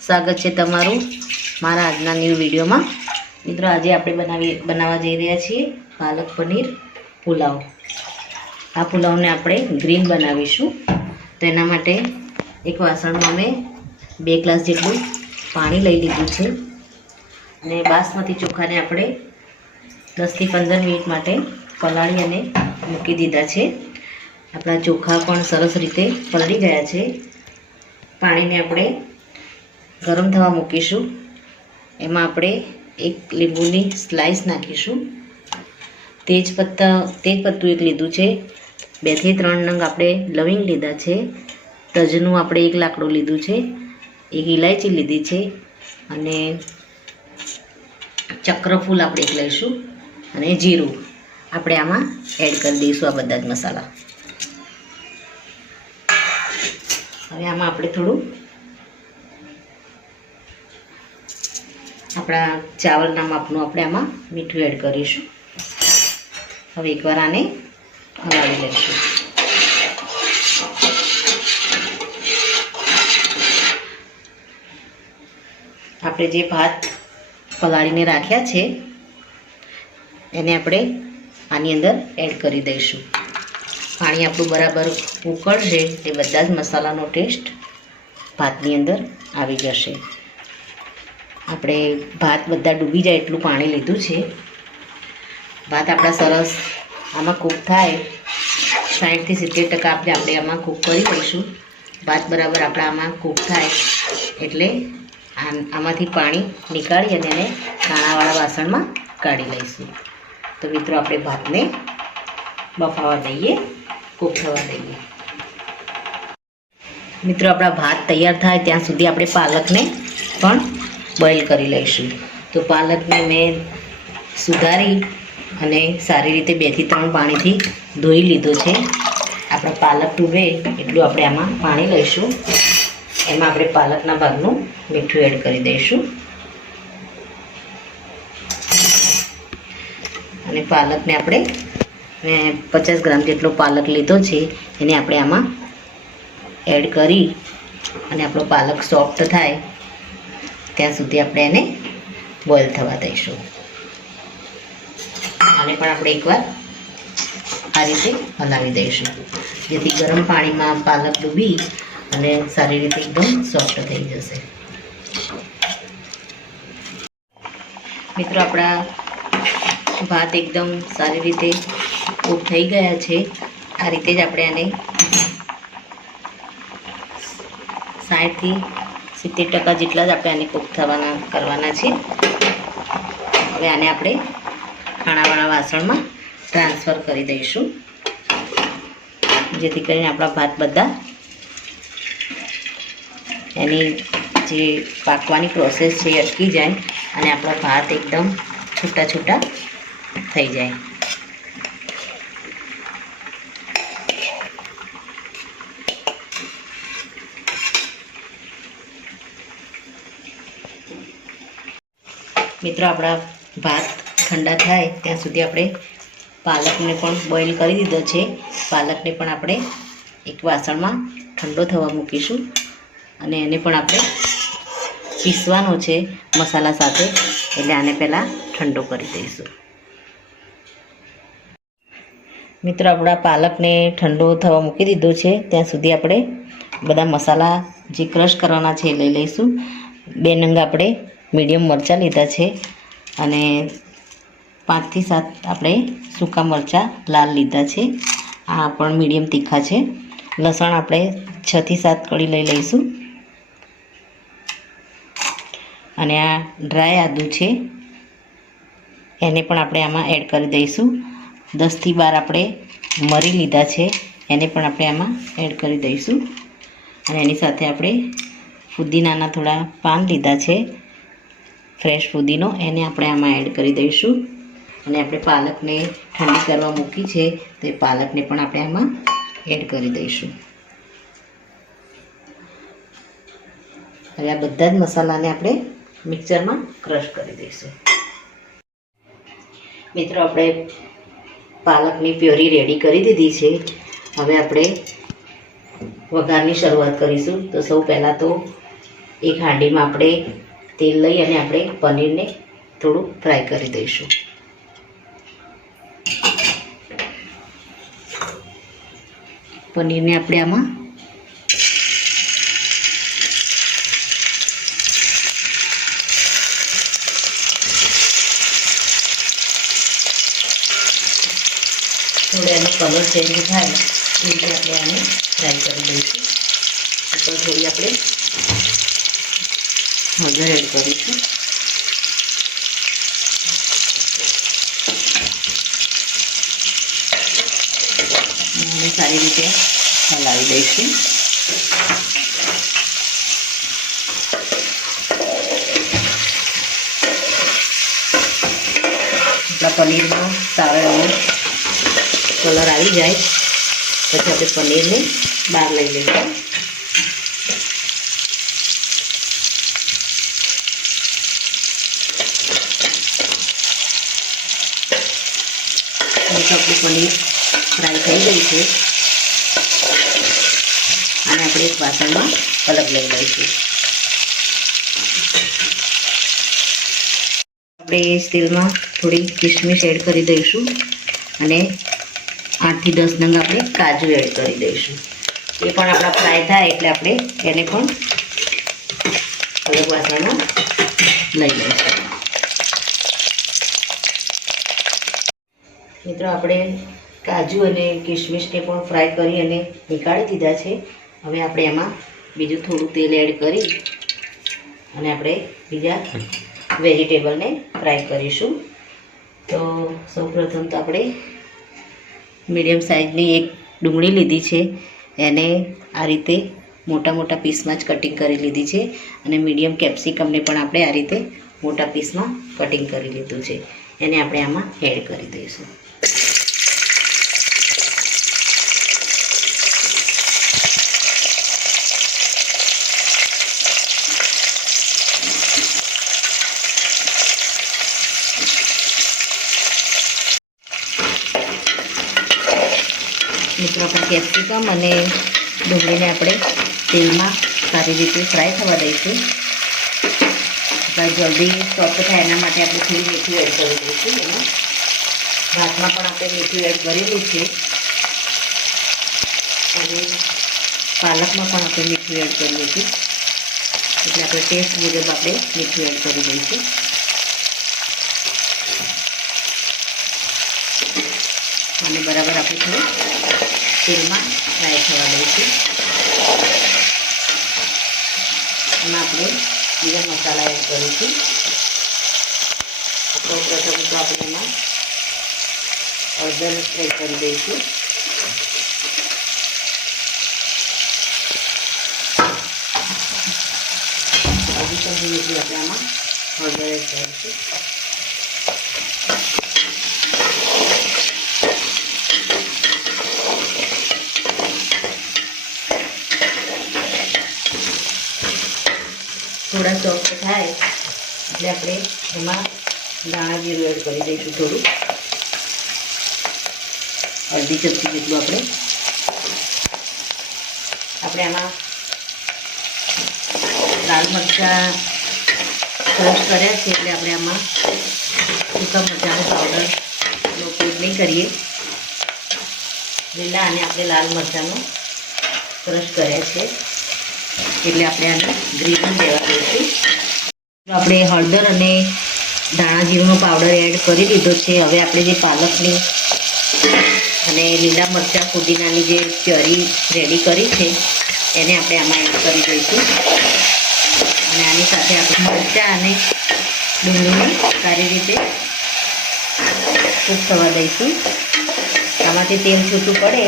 સ્વાગત છે તમારું મારા આજના ન્યૂ વિડીયોમાં। મિત્રો આજે આપણે બનાવવા જઈ રહ્યા છીએ પાલક પનીર પુલાવ। આ પુલાવને આપણે ગ્રીન બનાવીશું। તો એના માટે એક વાસણમાં મેં 2 ગ્લાસ જેટલું પાણી લઈ લીધું છે અને બાસમતી ચોખાને આપણે 10 થી 15 મિનિટ માટે પલાળી અને મૂકી દીધા છે। આપણા ચોખા પણ સરસ રીતે પલળી ગયા છે। પાણીને આપણે ગરમ થવા મૂકીશું। એમાં આપણે એક લીંબુની સ્લાઈસ નાખીશું। તેજપત્તું એક લીધું છે। 2 થી 3 નંગ આપણે લવિંગ લીધા છે। તજનું આપણે એક લાકડું લીધું છે। એક ઇલાયચી લીધી છે અને ચક્રફૂલ આપણે એક લઈશું અને જીરું આપણે આમાં એડ કરી દઈશું। આ બધા જ મસાલા હવે આમાં આપણે થોડું આપણા ચાવલના માપનું આપણે આમાં મીઠું એડ કરીશું। હવે એકવાર આને હલાવી લઈશું। આપણે જે ભાત પલાળીને રાખ્યા છે એને આપણે આની અંદર એડ કરી દઈશું। પાણી આપણું બરાબર ઉકળશે તે બધા જ મસાલાનો ટેસ્ટ ભાતની અંદર આવી જશે। આપણે ભાત બધા ડૂબી જાય એટલું પાણી લીધું છે। ભાત આપણા સરસ આમાં કૂક થાય 60 થી 70% આપણે આમાં કૂક કરી લઈશું। ભાત બરાબર આપણા આમાં કૂક થાય એટલે આમાંથી પાણી નીકાળી અને એને કાણાવાળા વાસણમાં કાઢી લઈશું। તો મિત્રો આપણે ભાતને બફાવા દઈએ, કૂક થવા દઈએ। મિત્રો આપણા ભાત તૈયાર થાય ત્યાં સુધી આપણે પાલકને પણ બોઇલ કરી લઈશું। તો પાલકને મેં સુધારી અને સારી રીતે 2 થી 3 પાણીથી ધોઈ લીધો છે। આપણો પાલક ડૂબે એટલું આપણે આમાં પાણી લઈશું। એમાં આપણે પાલકના ભાગનું મીઠું એડ કરી દઈશું અને પાલકને આપણે 50 ગ્રામ જેટલો પાલક લીધો છે એને આપણે આમાં એડ કરી અને આપણો પાલક સોફ્ટ થાય ત્યાં સુધી આપણે એને બોઇલ થવા દઈશું। આને પણ આપણે એકવાર આ રીતે હલાવી દઈશું જેથી ગરમ પાણીમાં પાલક ડૂબી અને સારી રીતે એકદમ સોફ્ટ થઈ જશે। મિત્રો આપણા ભાત એકદમ સારી રીતે કૂક થઈ ગયા છે। આ રીતે જ આપણે આને 60 થી 70% જેટલા જ આપણે આને કૂક કરવાના છે। હવે આને આપણે ખાણાવાળા વાસણમાં ટ્રાન્સફર કરી દઈશું જેથી કરીને આપણા ભાત બધા એની જે પાકવાની પ્રોસેસ છે એ અટકી જાય અને આપણા ભાત એકદમ છૂટા છૂટા થઈ જાય। મિત્રો આપણા ભાત ઠંડા થાય ત્યાં સુધી આપણે પાલકને પણ બોઇલ કરી દીધો છે। પાલકને પણ આપણે એક વાસણમાં ઠંડો થવા મૂકીશું અને એને પણ આપણે પીસવાનો છે મસાલા સાથે એટલે આને પહેલાં ઠંડો કરી દઈશું। મિત્રો આપણા પાલકને ઠંડો થવા મૂકી દીધો છે ત્યાં સુધી આપણે બધા મસાલા જે ક્રશ કરવાના છે એ લઈ લઈશું। 2 નંગ આપણે મીડિયમ મરચાં લીધા છે અને 5 થી 7 આપણે સૂકા મરચાં લાલ લીધા છે। આ પણ મીડિયમ તીખા છે। લસણ આપણે 6 થી 7 કળી લઈ લઈશું અને આ ડ્રાય આદુ છે એને પણ આપણે આમાં એડ કરી દઈશું। 10 થી 12 આપણે મરી લીધા છે એને પણ આપણે આમાં એડ કરી દઈશું અને એની સાથે આપણે ફુદીનાના થોડા પાન લીધા છે ફ્રેશ ફુદીનો એને આપણે આમાં એડ કરી દઈશું અને આપણે પાલકને ઠંડી કરવા મૂકી છે તો પાલકને પણ આપણે આમાં એડ કરી દઈશું। હવે આ બધા જ મસાલાને આપણે મિક્સરમાં ક્રશ કરી દઈશું। મિત્રો આપણે પાલકની પ્યોરી રેડી કરી દીધી છે। હવે આપણે વઘારની શરૂઆત કરીશું। તો સૌ પહેલાં તો એક હાંડીમાં આપણે તેલ લઈ અને આપણે પનીરને થોડું ફ્રાય કરી દઈશું. પનીરને આપણે આમાં થોડો એનો કલર ચેન્જ થાય એ રીતે આપણે આને ફ્રાય કરી દઈશું. ઉપર થોડી આપણે હળદર એડ કરીશું. અને સારી રીતે હલાવી દઈશું. આપણા પનીરનો સારો એવો કલર આવી જાય પછી આપણે પનીરને બહાર લઈ લઈશું. આપણું પનીર ફ્રાય થઈ ગઈ છે અને આપણે એક વાસણમાં અલગ લઈ લઈશું. આપણે તેલમાં થોડી કિસમિસ એડ કરી દઈશું અને 8 થી 10 નંગ આપણે કાજુ એડ કરી દઈશું. એ પણ આપણા ફ્રાય થાય એટલે આપણે એને પણ અલગ વાસણમાં લઈ લઈશું. મિત્રો આપણે કાજુ અને કિસમિસને પણ ફ્રાય કરી અને નીકાળી દીધા છે. હવે આપણે એમાં બીજું થોડું તેલ એડ કરી અને આપણે બીજા વેજીટેબલને ફ્રાય કરીશું. તો સૌપ્રથમ તો આપણે મીડિયમ સાઇઝની એક ડુંગળી લીધી છે. એને આ રીતે મોટા મોટા પીસમાં જ કટિંગ કરી લીધી છે અને મીડિયમ કેપ્સિકમને પણ આપણે આ રીતે મોટા પીસમાં કટિંગ કરી લીધું છે. એને આપણે આમાં એડ કરી દઈશું. મિત્રો આપણે કેપ્સિકમ અને ડુંગળીને આપણે તેલમાં સારી રીતે ફ્રાય થવા દઈશું. જલ્દી સોફ્ટ થાય એના માટે આપણે થોડી મીઠું એડ કરી દઈશું. એમાં ભાતમાં પણ આપણે મીઠું એડ કરેલું છે અને પાલકમાં પણ આપણે મીઠું એડ કર્યું હતું એટલે આપણે ટેસ્ટ મુજબ આપણે મીઠું એડ કરી દઈશું. અને બરાબર આપણે થોડું તેલમાં ફ્રાય થવા દઈશું. એમાં આપણે બીજા મસાલા એડ કરીશું. સૌપ્રથમ તો આપણે એમાં હળદર એડ કરી દઈશું. હજી પણ જેટલી આપણે આમાં હળદર એડ કરીશું. થોડા સોફ્ટ થાય એટલે આપણે એમાં દાણા જીરું એડ કરી દઈશું. થોડું અડધી ચમચી જેટલું આપણે આમાં લાલ મરચાં ક્રશ કર્યા છે એટલે આપણે આમાં સૂકા મરચાંનો પાવડરનો ઉપયોગ નહીં કરીએ. લીલા અને આપણે લાલ મરચાંનો ક્રશ કર્યા છે એટલે આપણે આને ગ્રીન લેવા દઈશું. આપણે હળદર અને ધાણા જીરુંનો પાવડર એડ કરી દીધો છે. હવે આપણે જે પાલકની અને લીલા મરચાં ફુદીનાની જે પ્યોરી રેડી કરી છે એને આપણે આમાં એડ કરી દઈશું અને આની સાથે આપણે મરચાં અને ડુંગળીને સારી રીતે કૂક થવા દઈશું. આમાંથી તેલ છૂટું પડે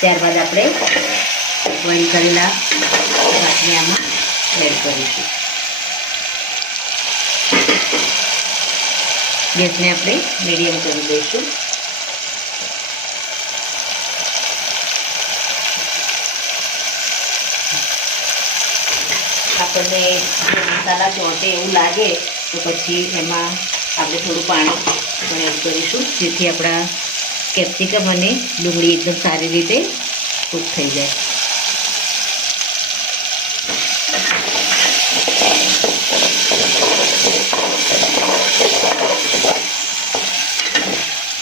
ત્યારબાદ આપણે બોઇલ કરેલા ભાતને આમાં એડ કરીશું. ગેસને આપણે મીડિયમ કરી દઈશું. આપણને મસાલા ચોંટે એવું લાગે તો પછી એમાં આપણે થોડું પાણી પણ એડ કરીશું જેથી આપણા કેપ્સિકમ અને ડુંગળી એકદમ સારી રીતે કૂક થઈ જાય.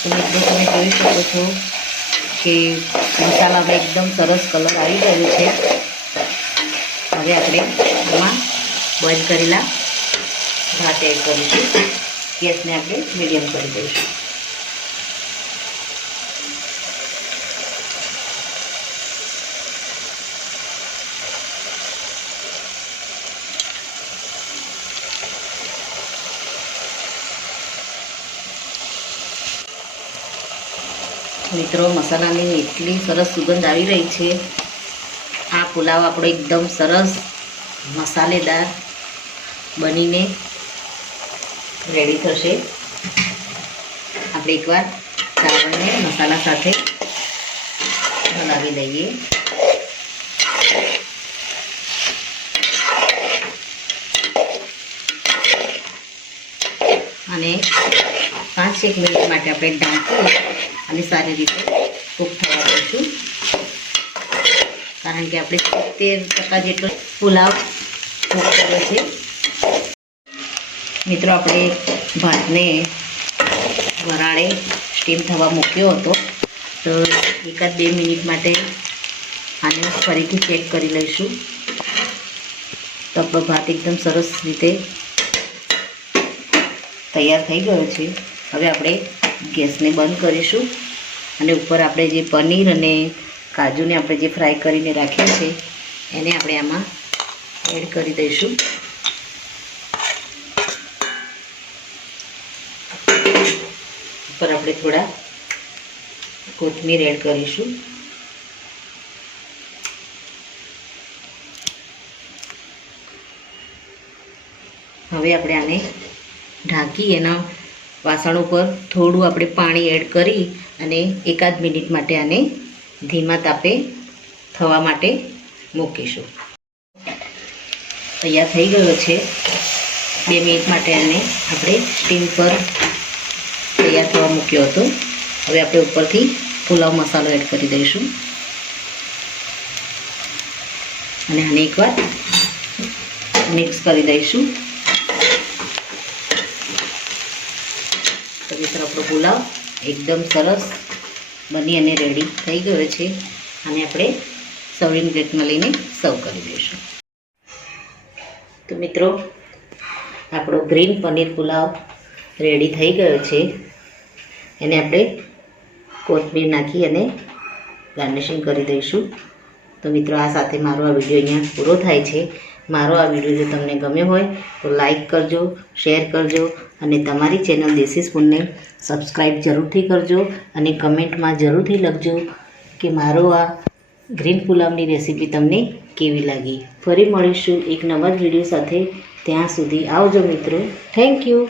તો મિત્રો તમે જોઈ શકો છો કે મસાલામાં એકદમ સરસ કલર આવી ગયો છે. હવે આપણે એમાં બોઇલ કરેલા ભાત એડ કરીશું. ગેસને આપણે મીડિયમ કરી દઈશું. મિત્રો મસાલાની એટલી સરસ સુગંધ આવી રહી છે. આ પુલાવ આપણો એકદમ સરસ મસાલેદાર બનીને રેડી થશે. આપણે એકવાર ચાવલને મસાલા સાથે હલાવી લઈએ. અને 5-1 મિનિટ માટે આપણે ઢાંકી અને સારી રીતે કૂક થવા દઈશું. કારણ કે આપણે 70% જેટલો પુલાવ કૂક કર્યો છે. મિત્રો આપણે ભાતને વરાળે સ્ટીમ થવા મૂક્યો હતો, તો 1-2 મિનિટ માટે આને ફરીથી ચેક કરી લઈશું. તો આપણો ભાત એકદમ સરસ રીતે તૈયાર થઈ ગયો છે. હવે આપણે ગેસને બંધ કરીશું અને ઉપર આપણે જે પનીર અને કાજુને આપણે જે ફ્રાય કરીને રાખ્યા છે એને આપણે આમાં એડ કરી દઈશું. ઉપર આપણે થોડા કોથમીર એડ કરીશું. હવે આપણે આને ઢાંકી એના વાસણ ઉપર થોડું આપણે પાણી એડ કરી અને 1-8 મિનિટ માટે આને ધીમા તાપે થવા માટે મૂકીશું. તૈયાર થઈ ગયો છે. 2 મિનિટ માટે આને આપણે સ્ટીમ પર તૈયાર થવા મૂક્યો હતો. હવે આપણે ઉપરથી પુલાવ મસાલો એડ કરી દઈશું અને આને એકવાર મિક્સ કરી દઈશું. તો મિત્રો આપણો પુલાવ એકદમ સરસ બની અને રેડી થઈ ગયો છે. અને આપણે સર્વિંગ પ્લેટમાં લઈને સર્વ કરી દઈશું. તો મિત્રો આપણો ગ્રીન પનીર પુલાવ રેડી થઈ ગયો છે. એને આપણે કોથમીર નાખી અને ગાર્નિશિંગ કરી દઈશું. તો મિત્રો આ સાથે મારો આ વિડીયો અહીંયા પૂરો થાય છે. મારો આ વિડીયો જો તમને ગમ્યો હોય તો લાઈક કરજો, શેર કરજો અને તમારી ચેનલ દેશી સ્પૂનને સબસ્ક્રાઈબ જરૂરથી કરજો અને કમેન્ટમાં જરૂરથી લખજો કે મારો આ ગ્રીન પુલાવની રેસીપી તમને કેવી લાગી. ફરી મળીશું એક નવા જ વિડીયો સાથે. ત્યાં સુધી આવજો મિત્રો. Thank you.